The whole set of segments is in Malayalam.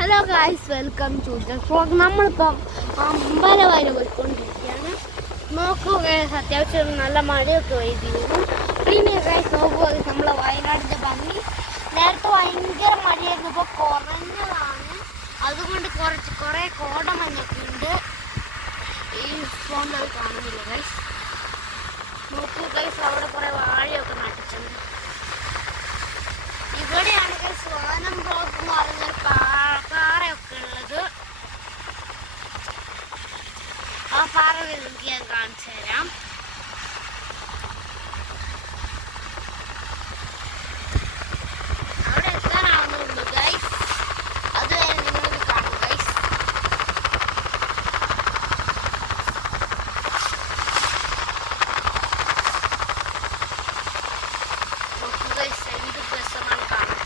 Hello guys, welcome to the vlog. നമ്മളിപ്പം അമ്പലവയൽ പോയിക്കൊണ്ടിരിക്കുകയാണ്. നോക്കൂ ഗായ്സ്, അത്യാവശ്യം നല്ല മഴയൊക്കെ പെയ്തിരുന്നു. പിന്നെ ഗായ്സ് നോക്കൂ, നമ്മളെ വയനാടിൻ്റെ ഭംഗി. നേരത്തെ ഭയങ്കര മഴയായിരുന്നു, ഇപ്പോൾ കുറഞ്ഞതാണ്. അതുകൊണ്ട് കുറേ കോടമഞ്ഞൊക്കെ ഉണ്ട്. ഈ ഫോണിൽ കാണുന്നില്ല ഗായ്സ്. നോക്കൂ ഗായ്സ്, അവിടെ കുറേ വാഴയൊക്കെ നട്ടിട്ടുണ്ട്. ഇവിടെയാണ് സ്വാനം ബ്ലോക്ക് എന്ന് പറഞ്ഞ പാറയൊക്കെ ഉള്ളത്. ആ പാറ നിങ്ങൾക്ക് ഞാൻ കാണിച്ചു തരാം. അവിടെ എത്താനാവുന്നുള്ളൂ ഗൈസ്. അതുവരെ നിങ്ങൾക്ക് കാണും ഗൈസ്. നോക്കൂ ഗൈസ്, എന്ത് രസമാണ് കാണാൻ.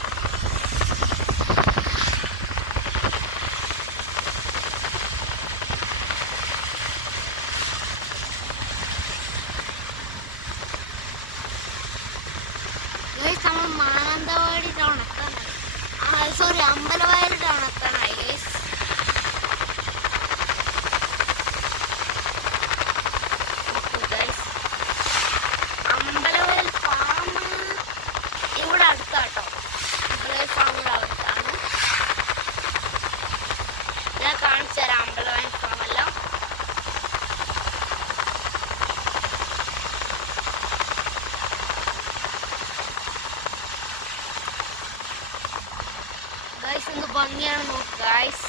നമ്മൾ മാനന്തവാടി ടൗൺ എത്താനായി, അമ്പലവയൽ ടൗൺ എത്താനായി ഗൈസ്. അമ്പലവയൽ ഫാം ഇവിടെ അടുത്താട്ടോ. അമ്പലവയൽ ഫാം ഇവിടെ അടുത്താണ്. ഞാൻ കാണിച്ചു തരാം അമ്പലവയൽ ഫാം എല്ലാം. ഗൈസ് എന്ത് ഭംഗിയാണ് നോക്ക് ഗൈസ്.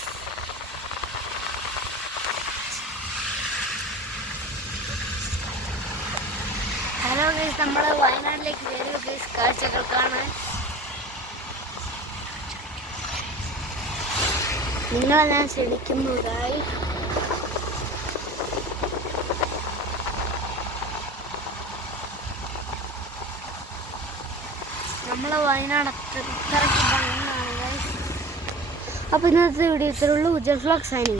ഹലോ ഗൈസ്, നമ്മള് വയനാട്ടിലേക്ക് കയറിയ ഗൈസ് കാഴ്ചകൾ കാണാൻ. നിങ്ങളെല്ലാം ക്ഷണിക്കുന്നു ഗൈസ്. നമ്മളെ വയനാട് അത്രയ്ക്ക് ഭംഗിയാണ് ഗൈസ്. അപ്പോൾ ഇന്നത്തെ വീഡിയോ ഇത്രയുള്ളൂ. Ujjal vlog signing.